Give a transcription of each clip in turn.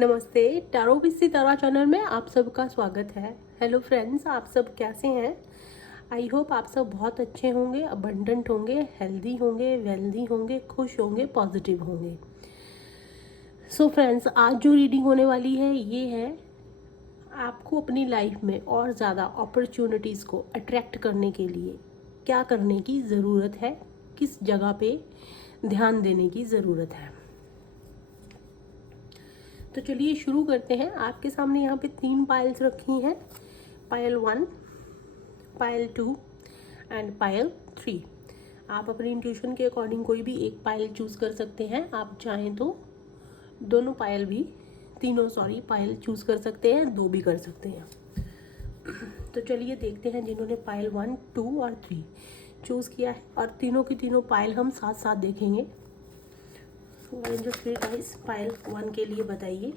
नमस्ते, tarot with Sitara channel में आप सबका स्वागत है। हेलो फ्रेंड्स, आप सब कैसे हैं? आई होप आप सब बहुत अच्छे होंगे, अबंडेंट होंगे, हेल्दी होंगे, वेल्दी होंगे, खुश होंगे, पॉजिटिव होंगे। सो फ्रेंड्स, आज जो रीडिंग होने वाली है ये है आपको अपनी लाइफ में और ज़्यादा अपॉर्चुनिटीज़ को अट्रैक्ट करने के लिए क्या करने की ज़रूरत है, किस जगह पे ध्यान देने की ज़रूरत है। तो चलिए शुरू करते हैं। आपके सामने यहाँ पे 3 पाइल्स रखी हैं, पायल 1, पायल 2 एंड पायल 3। आप अपनी इंट्यूशन के अकॉर्डिंग कोई भी एक पायल चूज़ कर सकते हैं। आप चाहें तो दोनों पायल भी पायल चूज़ कर सकते हैं, 2 भी कर सकते हैं। तो चलिए देखते हैं जिन्होंने पायल 1, 2 और 3 चूज़ किया है, और तीनों की तीनों पायल हम साथ साथ देखेंगे। जो फिर गाइस पायल 1 के लिए बताइए,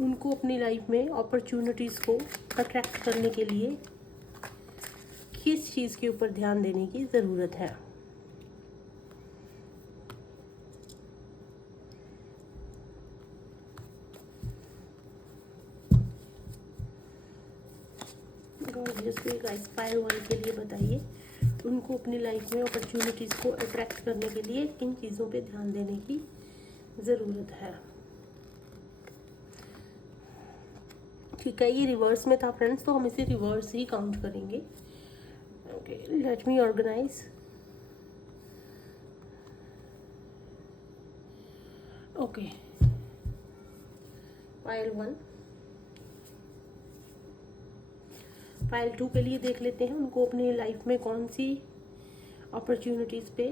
उनको अपनी लाइफ में अपॉर्चुनिटीज़ को अट्रैक्ट करने के लिए किस चीज़ के ऊपर ध्यान देने की ज़रूरत है। गाइस पायल 1 के लिए बताइए, उनको अपनी लाइफ में अपॉर्चुनिटीज़ को अट्रैक्ट करने के लिए किन चीज़ों पे ध्यान देने की ज़रूरत है। ठीक है, ये रिवर्स में था फ्रेंड्स, तो हम इसे रिवर्स ही काउंट करेंगे। Okay, let me organize. Okay, Payal 1, Payal 2 के लिए देख लेते हैं उनको अपनी लाइफ में कौन सी अपॉर्चुनिटीज़ पे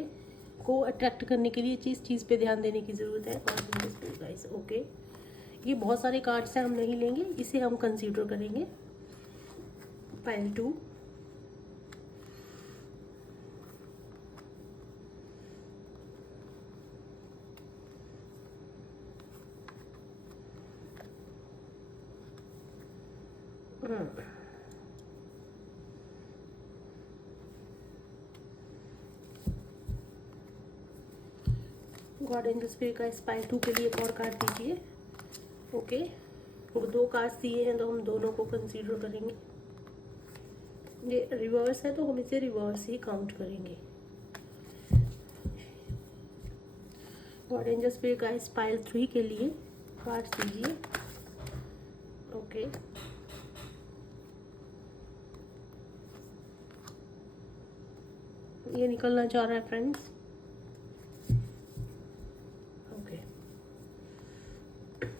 को अट्रैक्ट करने के लिए किस चीज़ पे ध्यान देने की ज़रूरत है। गाइस ओके, ये बहुत सारे कार्ड्स हैं, हम नहीं लेंगे, इसे हम कंसीडर करेंगे। पायल 2, गॉड एंजल्स पे का पायल 2 के लिए एक और कार्ड दीजिए। ओके, वो 2 कार्ड्स दिए हैं तो हम दोनों को कंसीडर करेंगे। ये रिवर्स है तो हम इसे रिवर्स ही काउंट करेंगे। गॉड एंजल्स पे का पायल 3 के लिए कार्ड्स दीजिए। ओके, ये निकलना चाह रहा है फ्रेंड्स। ओके,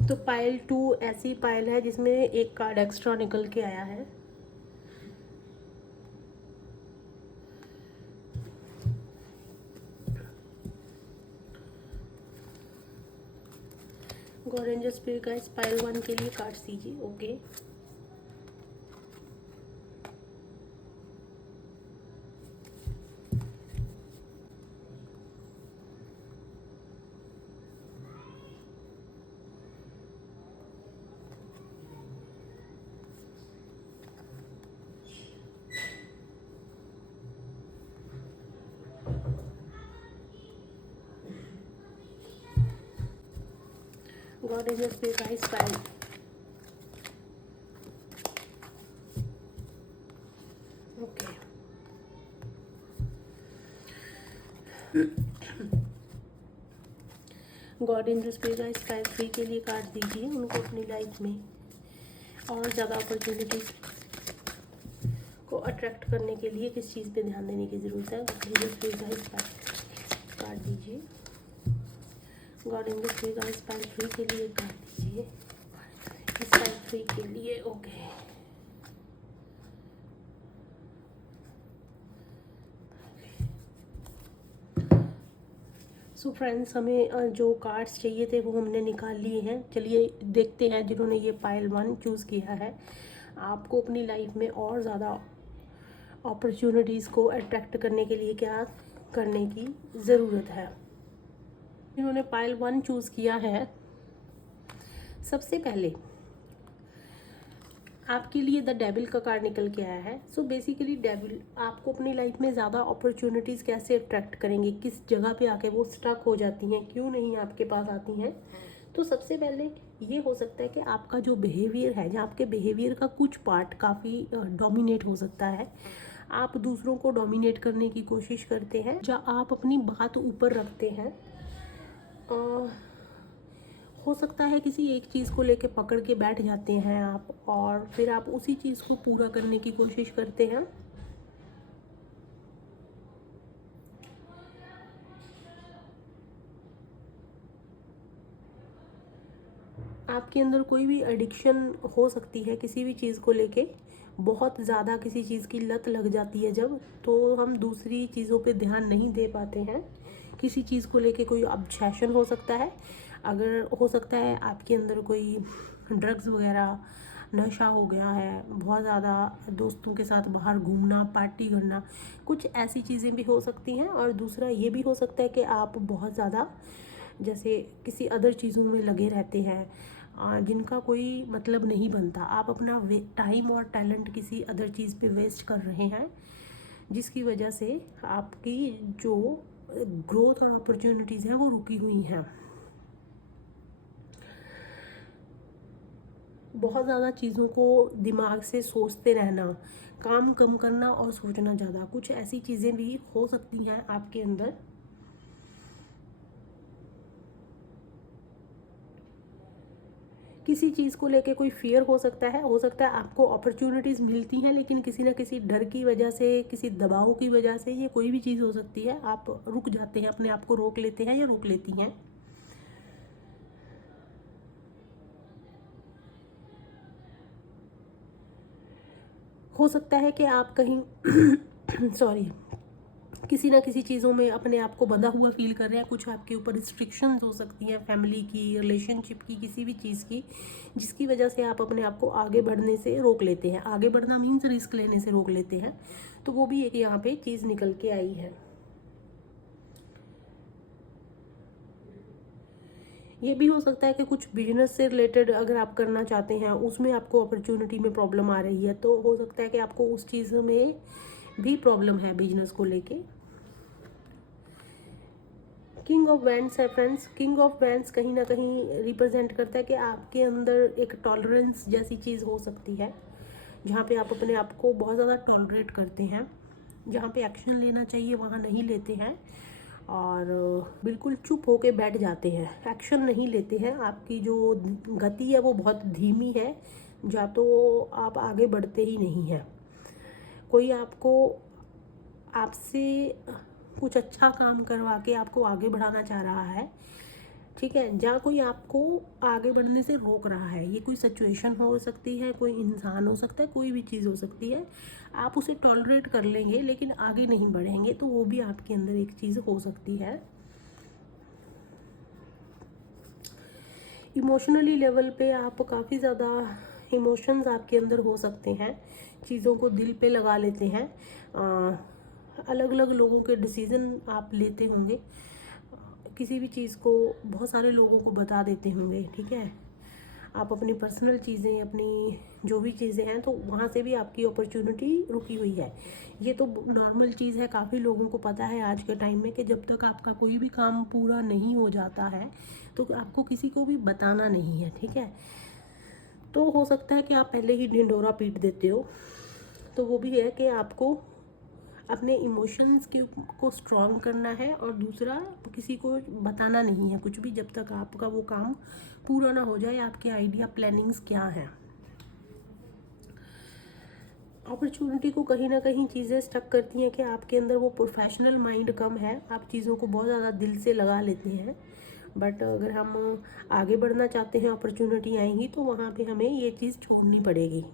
तो पायल 2 ऐसी पायल है जिसमें एक कार्ड एक्स्ट्रा निकल के आया है। गॉड एंजल्स पे गाइस पायल 1 के लिए कार्ड्स दीजिए। ओके, गॉड एंजल्स पे गाइस पायल ओके, गॉड एंजल्स पे गाइस पायल 3 के लिए कार्ड दीजिए, उनको अपनी लाइफ में और ज़्यादा अपॉर्चुनिटीज को अट्रैक्ट करने के लिए किस चीज़ पे ध्यान देने की ज़रूरत है। गॉड एंजल्स पे गाइस कार्ड दीजिए। गॉड एंजल्स पे गाइस पायल 3 के लिए कार्ड दीजिए, इस पायल 3 के लिए। ओके, सो फ्रेंड्स, हमें जो कार्ड्स चाहिए थे वो हमने निकाल लिए हैं। चलिए देखते हैं जिन्होंने ये पायल 1 चूज़ किया है, आपको अपनी लाइफ में और ज़्यादा अपॉर्चुनिटीज़ को अट्रैक्ट करने के लिए क्या करने की ज़रूरत है। जिन्होंने पायल 1 चूज़ किया है, सबसे पहले आपके लिए द डेविल का कार्ड निकल के आया है। सो बेसिकली डेविल आपको अपनी लाइफ में ज़्यादा अपॉर्चुनिटीज़ कैसे अट्रैक्ट करेंगे, किस जगह पे आके वो स्टक हो जाती हैं, क्यों नहीं आपके पास आती हैं। तो सबसे पहले ये हो सकता है कि आपका जो बिहेवियर है, जहाँ आपके बिहेवियर का कुछ पार्ट काफ़ी डोमिनेट हो सकता है। आप दूसरों को डोमिनेट करने की कोशिश करते हैं, जहाँ आप अपनी बात ऊपर रखते हैं। हो सकता है किसी एक चीज़ को लेके पकड़ के बैठ जाते हैं आप, और फिर आप उसी चीज़ को पूरा करने की कोशिश करते हैं। आपके अंदर कोई भी एडिक्शन हो सकती है किसी भी चीज़ को लेके, बहुत ज़्यादा किसी चीज़ की लत लग जाती है जब, तो हम दूसरी चीज़ों पे ध्यान नहीं दे पाते हैं। किसी चीज़ को लेके कोई ऑब्सेशन हो सकता है, अगर हो सकता है आपके अंदर कोई ड्रग्स वगैरह, नशा हो गया है, बहुत ज़्यादा दोस्तों के साथ बाहर घूमना, पार्टी करना, कुछ ऐसी चीज़ें भी हो सकती हैं। और दूसरा ये भी हो सकता है कि आप बहुत ज़्यादा जैसे किसी अदर चीज़ों में लगे रहते हैं जिनका कोई मतलब नहीं बनता। आप अपना टाइम और टैलेंट किसी अदर चीज़ पे वेस्ट कर रहे हैं, जिसकी वजह से आपकी जो ग्रोथ और अपॉर्चुनिटीज़ हैं वो रुकी हुई हैं। बहुत ज़्यादा चीज़ों को दिमाग से सोचते रहना, काम कम करना और सोचना ज़्यादा, कुछ ऐसी चीज़ें भी हो सकती हैं आपके अंदर। किसी चीज़ को लेके कोई फियर हो सकता है, आपको अपॉर्चुनिटीज़ मिलती हैं लेकिन किसी ना किसी डर की वजह से, किसी दबाव की वजह से, ये कोई भी चीज़ हो सकती है, आप रुक जाते हैं, अपने आप को रोक लेते हैं या रोक लेती हैं। हो सकता है कि आप कहीं सॉरी, किसी ना किसी चीज़ों में अपने आप को बंधा हुआ फील कर रहे हैं, कुछ आपके ऊपर रिस्ट्रिक्शंस हो सकती हैं, फैमिली की, रिलेशनशिप की, किसी भी चीज़ की, जिसकी वजह से आप अपने आप को आगे बढ़ने से रोक लेते हैं। आगे बढ़ना मीन्स रिस्क लेने से रोक लेते हैं, तो वो भी एक यहाँ पे चीज़ निकल के आई है। ये भी हो सकता है कि कुछ बिजनेस से रिलेटेड अगर आप करना चाहते हैं, उसमें आपको अपॉर्चुनिटी में प्रॉब्लम आ रही है, तो हो सकता है कि आपको उस चीज़ में भी प्रॉब्लम है बिजनेस को लेके। किंग ऑफ वैंड्स है फ्रेंड्स। किंग ऑफ वैंड्स कहीं ना कहीं रिप्रेजेंट करता है कि आपके अंदर एक टॉलरेंस जैसी चीज़ हो सकती है, जहाँ पे आप अपने आप को बहुत ज़्यादा टॉलरेट करते हैं, जहाँ पे एक्शन लेना चाहिए वहाँ नहीं लेते हैं, और बिल्कुल चुप होके बैठ जाते हैं, एक्शन नहीं लेते हैं। आपकी जो गति है वो बहुत धीमी है, या तो आप आगे बढ़ते ही नहीं हैं। कोई आपको आपसे कुछ अच्छा काम करवा के आपको आगे बढ़ाना चाह रहा है, ठीक है, जहाँ कोई आपको आगे बढ़ने से रोक रहा है। ये कोई सिचुएशन हो सकती है, कोई इंसान हो सकता है, कोई भी चीज़ हो सकती है। आप उसे टॉलरेट कर लेंगे लेकिन आगे नहीं बढ़ेंगे, तो वो भी आपके अंदर एक चीज़ हो सकती है। इमोशनली लेवल पे आप काफ़ी ज़्यादा इमोशंस आपके अंदर हो सकते हैं, चीज़ों को दिल पे लगा लेते हैं, अलग अलग लोगों के डिसीज़न आप लेते होंगे, किसी भी चीज़ को बहुत सारे लोगों को बता देते होंगे, ठीक है। आप अपनी पर्सनल चीज़ें, अपनी जो भी चीज़ें हैं, तो वहाँ से भी आपकी अपॉर्चुनिटी रुकी हुई है। ये तो नॉर्मल चीज़ है, काफ़ी लोगों को पता है आज के टाइम में कि जब तक आपका कोई भी काम पूरा नहीं हो जाता है तो आपको किसी को भी बताना नहीं है, ठीक है। तो हो सकता है कि आप पहले ही ढिंढोरा पीट देते हो, तो वो भी है कि आपको अपने इमोशंस के को स्ट्रॉन्ग करना है, और दूसरा किसी को बताना नहीं है कुछ भी, जब तक आपका वो काम पूरा ना हो जाए। आपके आइडिया, प्लानिंग्स क्या हैं। अपॉर्चुनिटी को कहीं ना कहीं चीज़ें स्टक करती हैं कि आपके अंदर वो प्रोफेशनल माइंड कम है, आप चीज़ों को बहुत ज़्यादा दिल से लगा लेते हैं। बट अगर हम आगे बढ़ना चाहते हैं, अपॉर्चुनिटी आएंगी तो वहाँ पे हमें ये चीज़ छोड़नी पड़ेगी।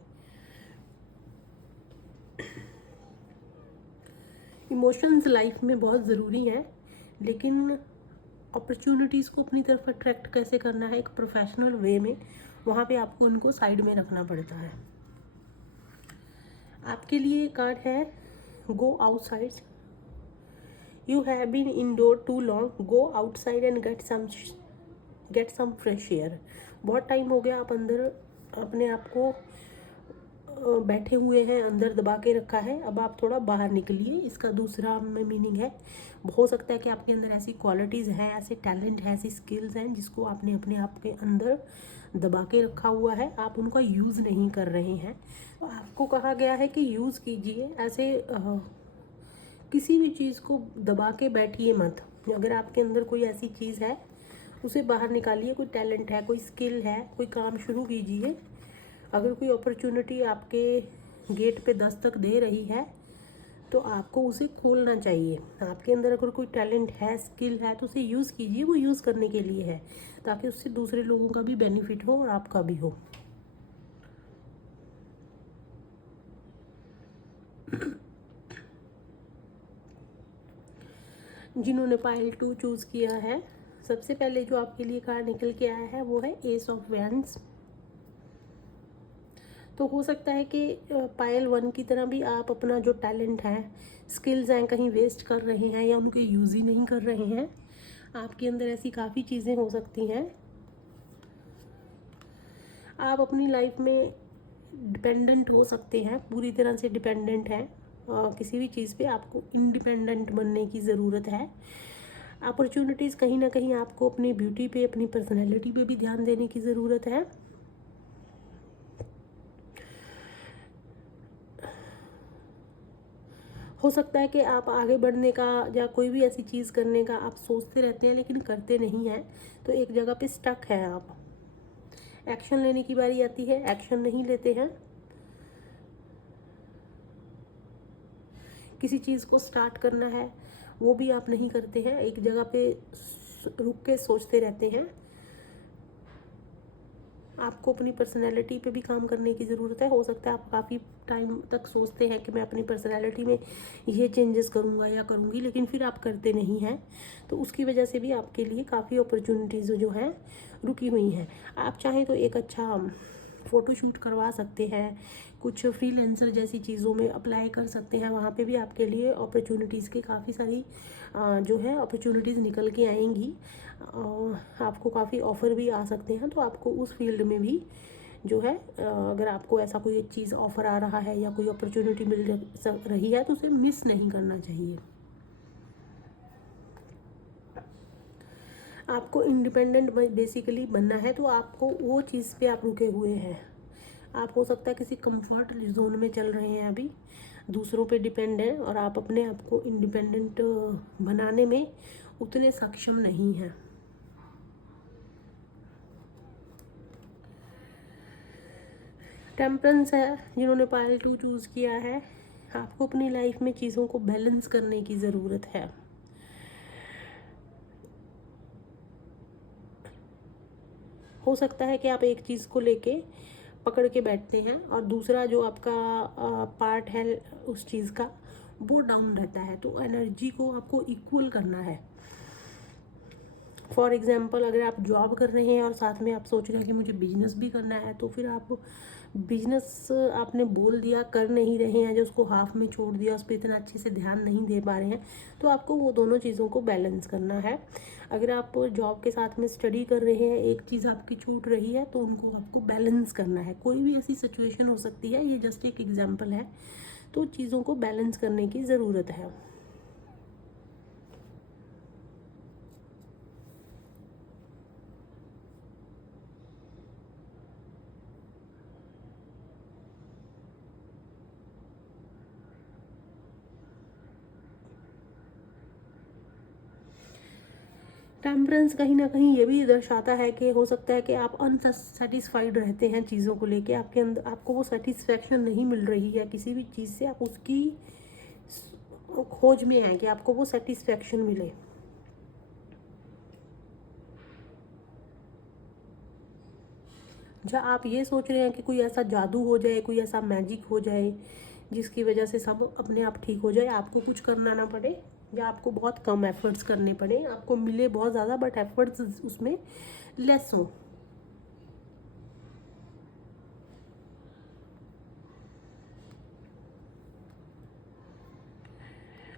इमोशंस लाइफ में बहुत ज़रूरी हैं, लेकिन अपॉर्चुनिटीज़ को अपनी तरफ अट्रैक्ट कैसे करना है एक प्रोफेशनल वे में, वहाँ पे आपको उनको साइड में रखना पड़ता है। आपके लिए कार्ड है go outside. You have been indoor too long, go outside and get some fresh air. बहुत टाइम हो गया आप अंदर अपने आप को बैठे हुए हैं, अंदर दबा के रखा है, अब आप थोड़ा बाहर निकलिए, इसका दूसरा में मीनिंग है। हो सकता है कि आपके अंदर ऐसी क्वालिटीज़ हैं, ऐसे टैलेंट हैं, ऐसी स्किल्स हैं जिसको आपने अपने आप के अंदर दबा के रखा हुआ है, आप उनका यूज़ नहीं कर रहे हैं। तो आपको कहा गया है कि यूज़ कीजिए, ऐसे किसी भी चीज़ को दबा के बैठिए मत। अगर आपके अंदर कोई ऐसी चीज़ है उसे बाहर निकालिए, कोई टैलेंट है, कोई स्किल है, कोई काम शुरू कीजिए। अगर कोई अपॉर्चुनिटी आपके गेट पे दस्तक दे रही है तो आपको उसे खोलना चाहिए। आपके अंदर अगर कोई टैलेंट है, स्किल है, तो उसे यूज़ कीजिए, वो यूज़ करने के लिए है, ताकि उससे दूसरे लोगों का भी बेनिफिट हो और आपका भी हो। जिन्होंने पाइल 2 चूज़ किया है, सबसे पहले जो आपके लिए कार्ड निकल के आया है वो है एस ऑफ वैंड्स। तो हो सकता है कि पायल 1 की तरह भी आप अपना जो टैलेंट है, स्किल्स हैं, कहीं वेस्ट कर रहे हैं या उनके यूज़ ही नहीं कर रहे हैं। आपके अंदर ऐसी काफ़ी चीज़ें हो सकती हैं। आप अपनी लाइफ में डिपेंडेंट हो सकते हैं, पूरी तरह से डिपेंडेंट हैं। किसी भी चीज़ पे आपको इंडिपेंडेंट बनने की ज़रूरत है। अपॉर्चुनिटीज़ कहीं ना कहीं आपको अपनी ब्यूटी पे, अपनी पर्सनैलिटी पे भी ध्यान देने की ज़रूरत है। हो सकता है कि आप आगे बढ़ने का या कोई भी ऐसी चीज़ करने का आप सोचते रहते हैं लेकिन करते नहीं हैं, तो एक जगह पे स्टक है आप। एक्शन लेने की बारी आती है, एक्शन नहीं लेते हैं। किसी चीज़ को स्टार्ट करना है वो भी आप नहीं करते हैं, एक जगह पे रुक के सोचते रहते हैं। आपको अपनी पर्सनैलिटी पे भी काम करने की ज़रूरत है। हो सकता है आप काफ़ी टाइम तक सोचते हैं कि मैं अपनी पर्सनैलिटी में ये चेंजेस करूँगा या करूँगी, लेकिन फिर आप करते नहीं हैं, तो उसकी वजह से भी आपके लिए काफ़ी अपॉर्चुनिटीज़ जो हैं रुकी हुई हैं। आप चाहें तो एक अच्छा फ़ोटोशूट करवा सकते हैं, कुछ फ्रीलांसर जैसी चीज़ों में अप्लाई कर सकते हैं, वहाँ पे भी आपके लिए अपॉर्चुनिटीज़ की काफ़ी सारी जो है अपॉर्चुनिटीज़ निकल के आएंगी। आपको काफ़ी ऑफ़र भी आ सकते हैं, तो आपको उस फील्ड में भी जो है अगर आपको ऐसा कोई चीज़ ऑफ़र आ रहा है या कोई अपॉर्चुनिटी मिल रही है तो उसे मिस नहीं करना चाहिए। आपको इंडिपेंडेंट बेसिकली बनना है, तो आपको वो चीज़ पे आप रुके हुए हैं। आप हो सकता है किसी कंफर्ट जोन में चल रहे हैं, अभी दूसरों पे डिपेंड हैं और आप अपने आप को इंडिपेंडेंट बनाने में उतने सक्षम नहीं हैं। टेम्परेंस है जिन्होंने पायल 2 चूज़ किया है। आपको अपनी लाइफ में चीज़ों को बैलेंस करने की ज़रूरत है। हो सकता है कि आप एक चीज़ को लेके पकड़ के बैठते हैं और दूसरा जो आपका पार्ट है उस चीज़ का वो डाउन रहता है, तो एनर्जी को आपको इक्वल करना है। फॉर एग्ज़ाम्पल, अगर आप जॉब कर रहे हैं और साथ में आप सोच रहे हैं कि मुझे बिजनेस भी करना है, तो फिर आप बिजनेस आपने बोल दिया, कर नहीं रहे हैं, जो उसको हाफ में छोड़ दिया, उस पर इतना अच्छे से ध्यान नहीं दे पा रहे हैं, तो आपको वो दोनों चीज़ों को बैलेंस करना है। अगर आप जॉब के साथ में स्टडी कर रहे हैं, एक चीज़ आपकी छूट रही है, तो उनको आपको बैलेंस करना है। कोई भी ऐसी सिचुएशन हो सकती है, ये जस्ट एक एग्जाम्पल है, तो चीज़ों को बैलेंस करने की ज़रूरत है। टेम्परेंस कहीं ना कहीं ये भी दर्शाता है कि हो सकता है कि आप अनसेटिस्फाइड रहते हैं चीज़ों को लेके, आपके अंदर आपको वो सेटिस्फेक्शन नहीं मिल रही है किसी भी चीज़ से, आप उसकी खोज में हैं कि आपको वो सेटिस्फेक्शन मिले। जहाँ आप ये सोच रहे हैं कि कोई ऐसा जादू हो जाए, कोई ऐसा मैजिक हो जाए जिसकी वजह से सब अपने आप ठीक हो जाए, आपको कुछ करना ना पड़े या आपको बहुत कम एफर्ट्स करने पड़े, आपको मिले बहुत ज़्यादा बट एफर्ट्स उसमें लेस हो।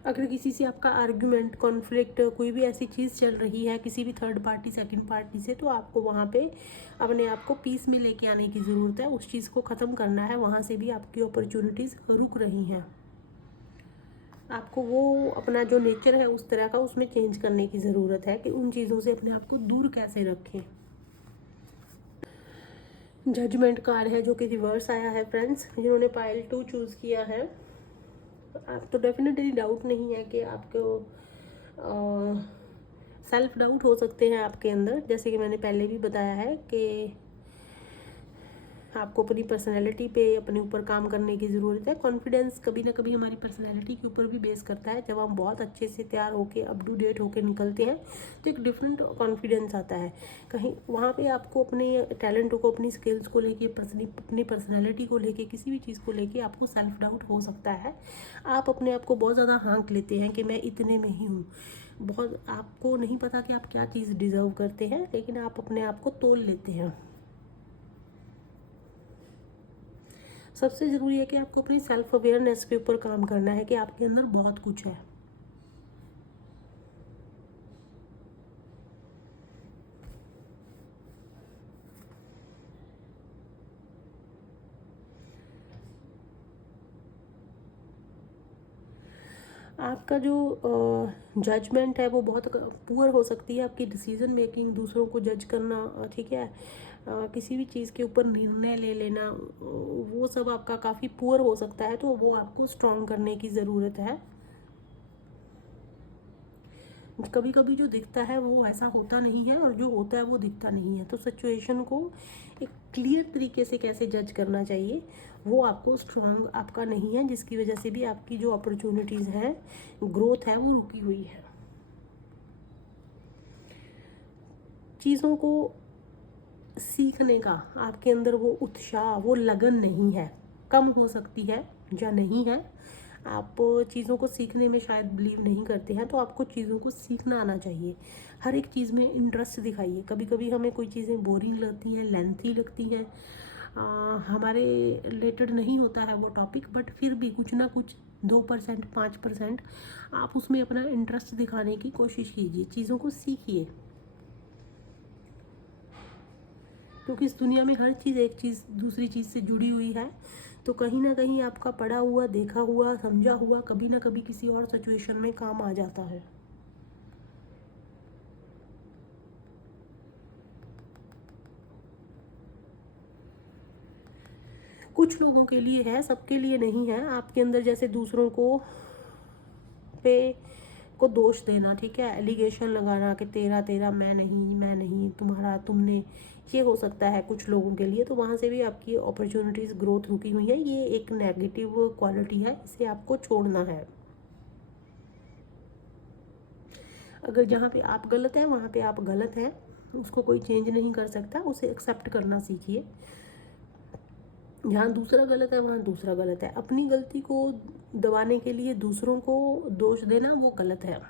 अगर किसी से आपका आर्ग्यूमेंट, कॉन्फ्लिक्ट, कोई भी ऐसी चीज़ चल रही है किसी भी थर्ड पार्टी, सेकंड पार्टी से, तो आपको वहाँ पे अपने आप को पीस में लेके आने की ज़रूरत है, उस चीज़ को ख़त्म करना है। वहाँ से भी आपकी अपॉर्चुनिटीज़ रुक रही हैं, आपको वो अपना जो नेचर है उस तरह का उसमें चेंज करने की ज़रूरत है कि उन चीज़ों से अपने आप को दूर कैसे रखें। जजमेंट कार्ड है जो कि रिवर्स आया है फ्रेंड्स। जिन्होंने पाइल 2 चूज़ किया है, आप तो डेफिनेटली डाउट नहीं है कि आपको सेल्फ डाउट हो सकते हैं आपके अंदर, जैसे कि मैंने पहले भी बताया है कि आपको अपनी पर्सनैलिटी पे अपने ऊपर काम करने की ज़रूरत है। कॉन्फिडेंस कभी ना कभी हमारी पर्सनैलिटी के ऊपर भी बेस करता है। जब हम बहुत अच्छे से तैयार होके अप टू डेट होके निकलते हैं तो एक डिफरेंट कॉन्फिडेंस आता है। कहीं वहाँ पे आपको अपने टैलेंट को, अपनी स्किल्स को लेके, अपनी पर्सनैलिटी को लेके, किसी भी चीज़ को लेके आपको सेल्फ डाउट हो सकता है। आप अपने आप को बहुत ज़्यादा हाँक लेते हैं कि मैं इतने में ही हूँ। बहुत आपको नहीं पता कि आप क्या चीज़ डिज़र्व करते हैं, लेकिन आप अपने आप को तोल लेते हैं। सबसे ज़रूरी है कि आपको अपनी सेल्फ अवेयरनेस के ऊपर काम करना है कि आपके अंदर बहुत कुछ है। आपका जो जजमेंट है वो बहुत पुअर हो सकती है, आपकी डिसीजन मेकिंग, दूसरों को जज करना, ठीक है, किसी भी चीज़ के ऊपर निर्णय ले लेना, वो सब आपका काफ़ी पुअर हो सकता है। तो वो आपको स्ट्रॉन्ग करने की ज़रूरत है। कभी कभी जो दिखता है वो ऐसा होता नहीं है, और जो होता है वो दिखता नहीं है। तो सिचुएशन को एक क्लियर तरीके से कैसे जज करना चाहिए वो आपको स्ट्रांग आपका नहीं है, जिसकी वजह से भी आपकी जो अपॉर्चुनिटीज़ हैं, ग्रोथ है, वो रुकी हुई है। चीज़ों को सीखने का आपके अंदर वो उत्साह, वो लगन नहीं है, कम हो सकती है या नहीं है। आप चीज़ों को सीखने में शायद बिलीव नहीं करते हैं, तो आपको चीज़ों को सीखना आना चाहिए। हर एक चीज़ में इंटरेस्ट दिखाइए। कभी कभी हमें कोई चीज़ें बोरिंग लगती हैं, लेंथी लगती हैं, हमारे रिलेटेड नहीं होता है वो टॉपिक, बट फिर भी कुछ ना कुछ 2%, 5% आप उसमें अपना इंटरेस्ट दिखाने की कोशिश कीजिए। चीज़ों को सीखिए, क्योंकि इस दुनिया में हर चीज़ एक चीज़ दूसरी चीज़ से जुड़ी हुई है। तो कहीं ना कहीं आपका पढ़ा हुआ, देखा हुआ, समझा हुआ कभी ना कभी किसी और सिचुएशन में काम आ जाता है। कुछ लोगों के लिए है, सबके लिए नहीं है। आपके अंदर जैसे दूसरों को पे को दोष देना, ठीक है, एलिगेशन लगाना कि तेरा तेरा, मैं नहीं, तुम्हारा तुमने, ये हो सकता है कुछ लोगों के लिए। तो वहाँ से भी आपकी अपॉर्चुनिटीज़, ग्रोथ रुकी हुई है। ये एक नेगेटिव क्वालिटी है, इसे आपको छोड़ना है। अगर जहाँ पे आप गलत हैं वहाँ पे आप गलत हैं, उसको कोई चेंज नहीं कर सकता, उसे एक्सेप्ट करना सीखिए। जहाँ दूसरा गलत है वहाँ दूसरा गलत है। अपनी गलती को दबाने के लिए दूसरों को दोष देना वो गलत है।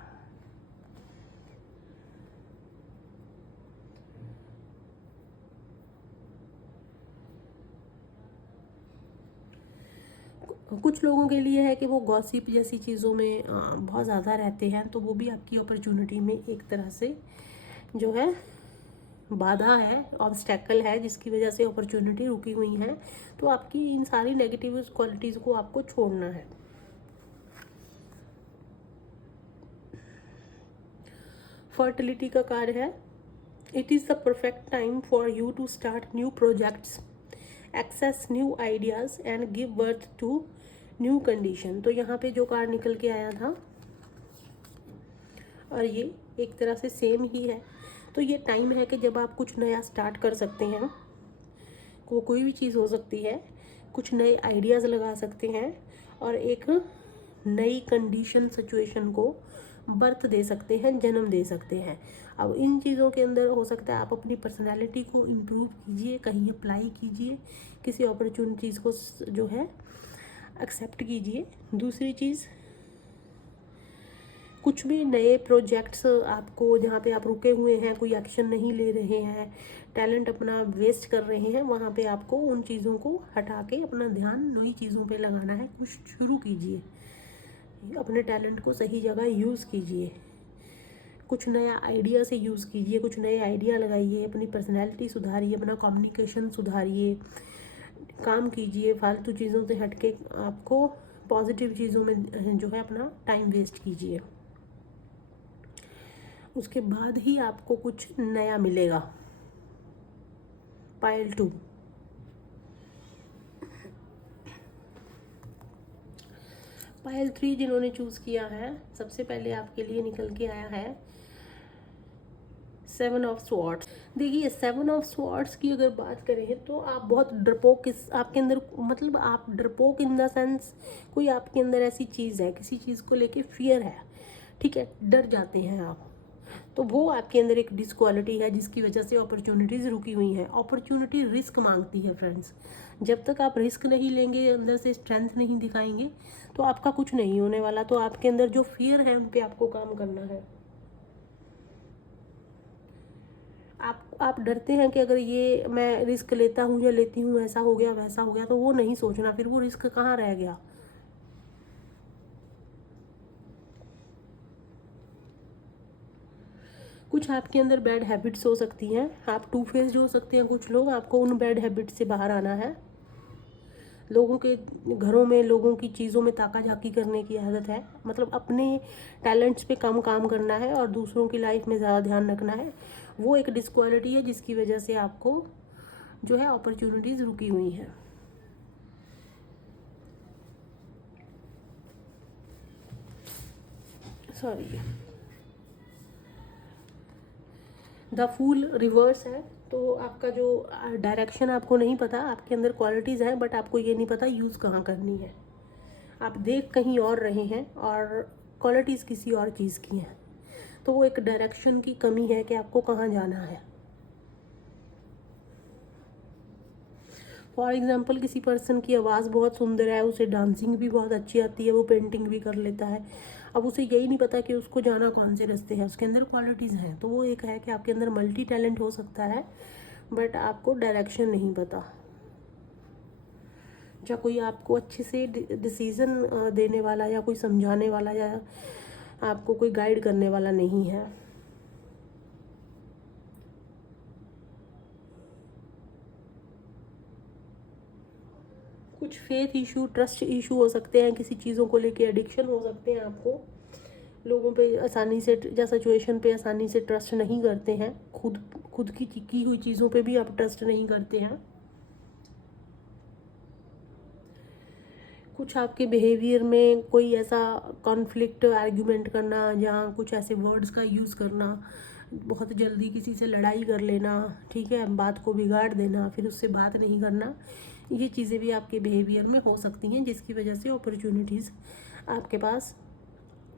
कुछ लोगों के लिए है कि वो गॉसिप जैसी चीज़ों में बहुत ज़्यादा रहते हैं, तो वो भी आपकी अपॉर्चुनिटी में एक तरह से जो है बाधा है, ऑब्स्टेकल है, जिसकी वजह से अपॉर्चुनिटी रुकी हुई है। तो आपकी इन सारी नेगेटिव क्वालिटीज़ को आपको छोड़ना है। फर्टिलिटी का कार्य है, it is the perfect time for you to start new projects, access new ideas and give birth to new condition. तो यहाँ पे जो कार्ड निकल के आया था और ये एक तरह से सेम ही है। तो ये टाइम है कि जब आप कुछ नया स्टार्ट कर सकते हैं, वो कोई भी चीज़ हो सकती है, कुछ नए आइडियाज़ लगा सकते हैं और एक नई कंडीशन, सिचुएशन को बर्थ दे सकते हैं, जन्म दे सकते हैं। अब इन चीज़ों के अंदर हो सकता है आप अपनी पर्सनैलिटी को इम्प्रूव कीजिए, कहीं अप्लाई कीजिए, किसी अपॉर्चुनिटीज़ को जो है एक्सेप्ट कीजिए। दूसरी चीज़, कुछ भी नए प्रोजेक्ट्स आपको, जहाँ पे आप रुके हुए हैं, कोई एक्शन नहीं ले रहे हैं, टैलेंट अपना वेस्ट कर रहे हैं, वहाँ पे आपको उन चीज़ों को हटा के अपना ध्यान नई चीज़ों पे लगाना है, कुछ शुरू कीजिए। अपने टैलेंट को सही जगह यूज़ कीजिए, कुछ नया आइडिया से यूज़ कीजिए, कुछ नए आइडिया लगाइए, अपनी पर्सनैलिटी सुधारिए, अपना कम्युनिकेशन सुधारिए, काम कीजिए। फालतू चीज़ों से हटके आपको पॉजिटिव चीज़ों में जो है अपना टाइम वेस्ट कीजिए, उसके बाद ही आपको कुछ नया मिलेगा। पायल 2, पायल 3 जिन्होंने चूज़ किया है, सबसे पहले आपके लिए निकल के आया है 7 ऑफ स्वॉर्ड्स। देखिए 7 ऑफ स्वॉर्ड्स की अगर बात करें तो आप बहुत डरपोक, आपके अंदर मतलब आप डरपोक इन द सेंस कोई आपके अंदर ऐसी चीज़ है, किसी चीज़ को लेके फियर है, ठीक है, डर जाते हैं आप, तो वो आपके अंदर एक डिसक्वालिटी है जिसकी वजह से अपॉर्चुनिटीज़ रुकी हुई हैं। अपॉर्चुनिटी रिस्क मांगती है फ्रेंड्स, जब तक आप रिस्क नहीं लेंगे, अंदर से स्ट्रेंथ नहीं दिखाएंगे, तो आपका कुछ नहीं होने वाला। तो आपके अंदर जो फियर है उन पे आपको काम करना है। आप डरते हैं कि अगर ये मैं रिस्क लेता हूँ या लेती हूँ, ऐसा हो गया वैसा हो गया, तो वो नहीं सोचना, फिर वो रिस्क कहाँ रह गया। कुछ आपके अंदर बैड हैबिट्स हो सकती हैं, आप टू फेस्ड हो सकते हैं कुछ लोग, आपको उन बैड हैबिट से बाहर आना है। लोगों के घरों में, लोगों की चीज़ों में ताका झाकी करने की आदत है, मतलब अपने टैलेंट्स पे कम काम करना है और दूसरों की लाइफ में ज़्यादा ध्यान रखना है। वो एक डिस्क्वालिटी है जिसकी वजह से आपको जो है अपॉर्चुनिटीज़ रुकी हुई हैं। सॉरी, द फूल रिवर्स है, तो आपका जो डायरेक्शन आपको नहीं पता, आपके अंदर क्वालिटीज़ हैं बट आपको ये नहीं पता यूज़ कहाँ करनी है। आप देख कहीं और रहे हैं और क्वालिटीज़ किसी और चीज़ की हैं, तो वो एक डायरेक्शन की कमी है कि आपको कहाँ जाना है। फॉर एग्ज़ाम्पल किसी पर्सन की आवाज़ बहुत सुंदर है, उसे डांसिंग भी बहुत अच्छी आती है, वो पेंटिंग भी कर लेता है, अब उसे यही नहीं पता कि उसको जाना कौन से रास्ते हैं, उसके अंदर क्वालिटीज़ हैं। तो वो एक है कि आपके अंदर मल्टी टैलेंट हो सकता है बट आपको डायरेक्शन नहीं पता, या कोई आपको अच्छे से डिसीज़न देने वाला या कोई समझाने वाला या आपको कोई गाइड करने वाला नहीं है। कुछ फेथ इशू, ट्रस्ट इशू हो सकते हैं, किसी चीज़ों को लेके एडिक्शन हो सकते हैं आपको, लोगों पे आसानी से या सिचुएशन पे आसानी से ट्रस्ट नहीं करते हैं, खुद की हुई चीज़ों पे भी आप ट्रस्ट नहीं करते हैं। कुछ आपके बिहेवियर में कोई ऐसा कॉन्फ्लिक्ट, आर्ग्यूमेंट करना, जहाँ कुछ ऐसे वर्ड्स का यूज़ करना, बहुत जल्दी किसी से लड़ाई कर लेना, ठीक है, बात को बिगाड़ देना, फिर उससे बात नहीं करना, ये चीज़ें भी आपके बिहेवियर में हो सकती हैं जिसकी वजह से अपॉर्चुनिटीज़ आपके पास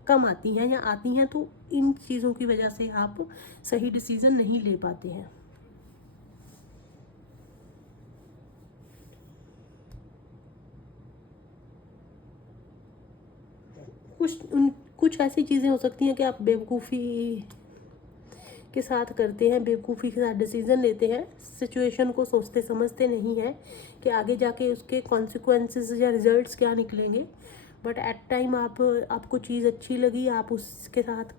कम आती हैं या आती हैं, तो इन चीज़ों की वजह से आप सही डिसीज़न नहीं ले पाते हैं। कुछ ऐसी चीज़ें हो सकती हैं कि आप बेवकूफ़ी के साथ करते हैं, बेवकूफ़ी के साथ डिसीज़न लेते हैं, सिचुएशन को सोचते समझते नहीं हैं कि आगे जाके उसके कॉन्सिक्वेंसेस या रिजल्ट्स क्या निकलेंगे, बट एट टाइम आपको चीज़ अच्छी लगी, आप उसके साथ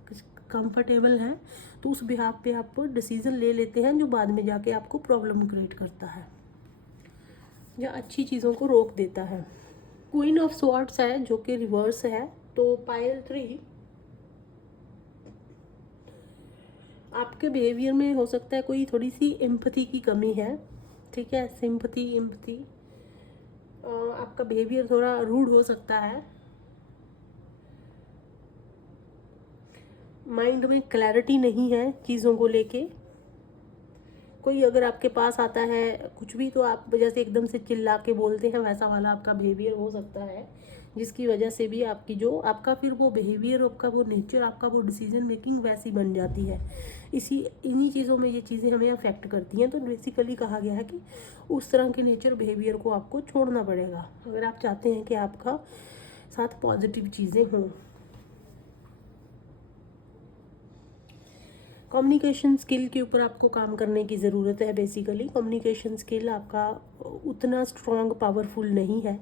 कंफर्टेबल हैं, तो उस बिहाफ पे आप डिसीज़न ले लेते हैं जो बाद में जाके आपको प्रॉब्लम क्रिएट करता है या अच्छी चीज़ों को रोक देता है। क्वीन ऑफ स्वॉर्ड्स है जो कि रिवर्स है, तो पायल 3 आपके बिहेवियर में हो सकता है कोई थोड़ी सी एम्पैथी की कमी है, ठीक है, सिंपैथी, एम्पैथी, आपका बिहेवियर थोड़ा रूड हो सकता है, माइंड में क्लैरिटी नहीं है चीज़ों को लेके, कोई अगर आपके पास आता है कुछ भी तो आप जैसे एकदम से चिल्ला के बोलते हैं, वैसा वाला आपका बिहेवियर हो सकता है, जिसकी वजह से भी आपकी जो आपका फिर वो बिहेवियर, आपका वो नेचर, आपका वो डिसीजन मेकिंग वैसी बन जाती है। इन्हीं चीज़ों में ये चीज़ें हमें अफेक्ट करती हैं। तो बेसिकली कहा गया है कि उस तरह के नेचर बिहेवियर को आपको छोड़ना पड़ेगा अगर आप चाहते हैं कि आपका साथ पॉजिटिव चीज़ें हों। कम्युनिकेशन स्किल के ऊपर आपको काम करने की ज़रूरत है। बेसिकली कम्युनिकेशन स्किल आपका उतना स्ट्रॉन्ग, पावरफुल नहीं है।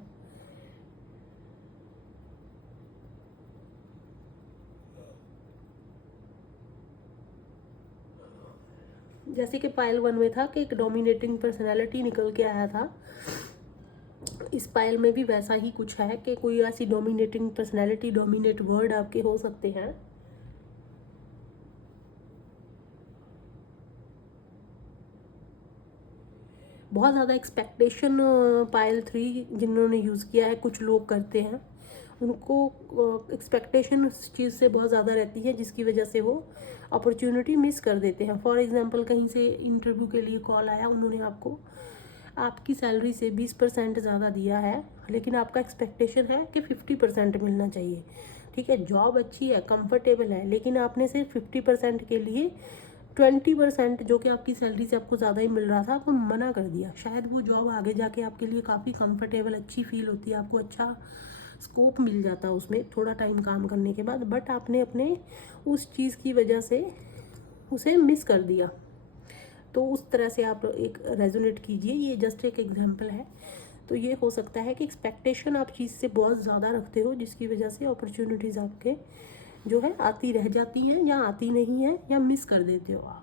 जैसे कि पायल 1 में था कि एक डोमिनेटिंग पर्सनैलिटी निकल के आया था, इस पायल में भी वैसा ही कुछ है कि कोई ऐसी डोमिनेटिंग पर्सनैलिटी, डोमिनेट वर्ड आपके हो सकते हैं। बहुत ज़्यादा एक्सपेक्टेशन पायल 3 जिन्होंने यूज़ किया है, कुछ लोग करते हैं, उनको एक्सपेक्टेशन उस चीज़ से बहुत ज़्यादा रहती है जिसकी वजह से वो अपॉर्चुनिटी मिस कर देते हैं। फॉर एग्जांपल कहीं से इंटरव्यू के लिए कॉल आया, उन्होंने आपको आपकी सैलरी से 20% ज़्यादा दिया है, लेकिन आपका एक्सपेक्टेशन है कि 50% मिलना चाहिए। ठीक है, जॉब अच्छी है, कंफर्टेबल है, लेकिन आपने सिर्फ 50% के लिए 20% जो कि आपकी सैलरी से आपको ज़्यादा ही मिल रहा था, आपको मना कर दिया। शायद वो जॉब आगे जाके आपके लिए काफ़ी कंफर्टेबल, अच्छी फील होती है, आपको अच्छा स्कोप मिल जाता है उसमें थोड़ा टाइम काम करने के बाद, बट आपने अपने उस चीज़ की वजह से उसे मिस कर दिया। तो उस तरह से आप एक रेजोनेट कीजिए, ये जस्ट एक एग्जांपल है। तो ये हो सकता है कि एक्सपेक्टेशन आप चीज़ से बहुत ज़्यादा रखते हो, जिसकी वजह से अपॉर्चुनिटीज़ आपके जो है आती रह जाती हैं, या आती नहीं है, या मिस कर देते हो आप।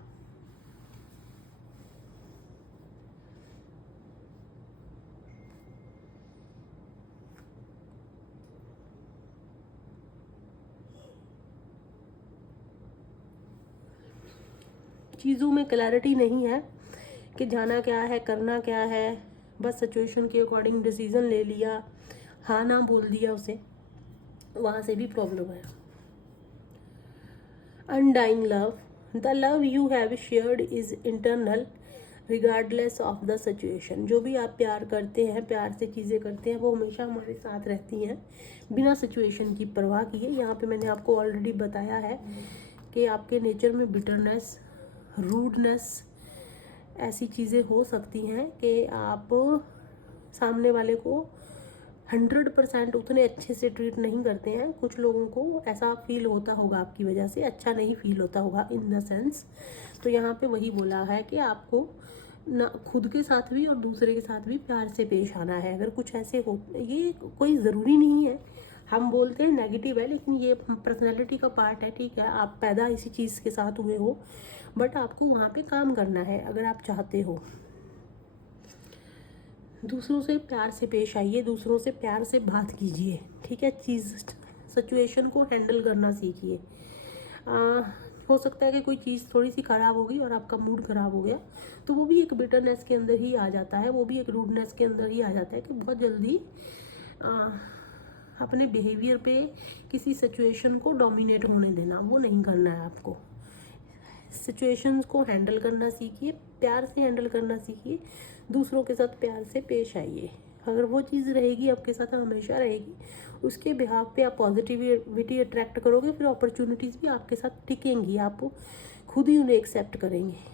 चीज़ों में क्लैरिटी नहीं है कि जाना क्या है, करना क्या है, बस सिचुएशन के अकॉर्डिंग डिसीजन ले लिया, हाँ ना बोल दिया उसे, वहाँ से भी प्रॉब्लम है। Undying love, the love you have shared is internal regardless of the situation. जो भी आप प्यार करते हैं, प्यार से चीज़ें करते हैं, वो हमेशा हमारे साथ रहती हैं बिना सिचुएशन की परवाह किए। यहाँ पे मैंने आपको ऑलरेडी बताया है कि आपके नेचर में बिटरनेस, रूडनेस, ऐसी चीज़ें हो सकती हैं कि आप सामने वाले को 100% उतने अच्छे से ट्रीट नहीं करते हैं। कुछ लोगों को ऐसा फील होता होगा आपकी वजह से, अच्छा नहीं फील होता होगा इन द सेंस। तो यहाँ पे वही बोला है कि आपको ना खुद के साथ भी और दूसरे के साथ भी प्यार से पेश आना है। अगर कुछ ऐसे हो, ये कोई ज़रूरी नहीं है, हम बोलते हैं नेगेटिव है, लेकिन ये पर्सनैलिटी का पार्ट है। ठीक है, आप पैदा इसी चीज़ के साथ हुए हो, बट आपको वहाँ पे काम करना है अगर आप चाहते हो। दूसरों से प्यार से पेश आइए, दूसरों से प्यार से बात कीजिए। ठीक है, चीज़ सिचुएशन को हैंडल करना सीखिए। हो सकता है कि कोई चीज़ थोड़ी सी ख़राब हो गई और आपका मूड ख़राब हो गया, तो वो भी एक बिटरनेस के अंदर ही आ जाता है, वो भी एक रूडनेस के अंदर ही आ जाता है कि बहुत जल्दी अपने बिहेवियर पे किसी सिचुएशन को डोमिनेट होने देना, वो नहीं करना है आपको। सिचुएशंस को हैंडल करना सीखिए, प्यार से हैंडल करना सीखिए, दूसरों के साथ प्यार से पेश आइए। अगर वो चीज़ रहेगी आपके साथ, हमेशा रहेगी, उसके बिहाफ पे आप पॉजिटिविटी अट्रैक्ट करोगे, फिर अपॉर्चुनिटीज़ भी आपके साथ टिकेंगी, आप खुद ही उन्हें एक्सेप्ट करेंगे।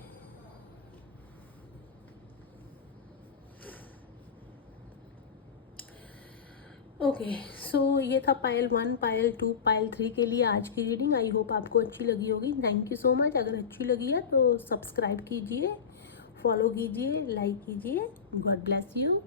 ओके, सो ये था पायल 1, पायल 2, पायल 3 के लिए आज की रीडिंग। आई होप आपको अच्छी लगी होगी। Thank you so much. अगर अच्छी लगी है तो सब्सक्राइब कीजिए, फॉलो कीजिए, लाइक कीजिए। God bless you.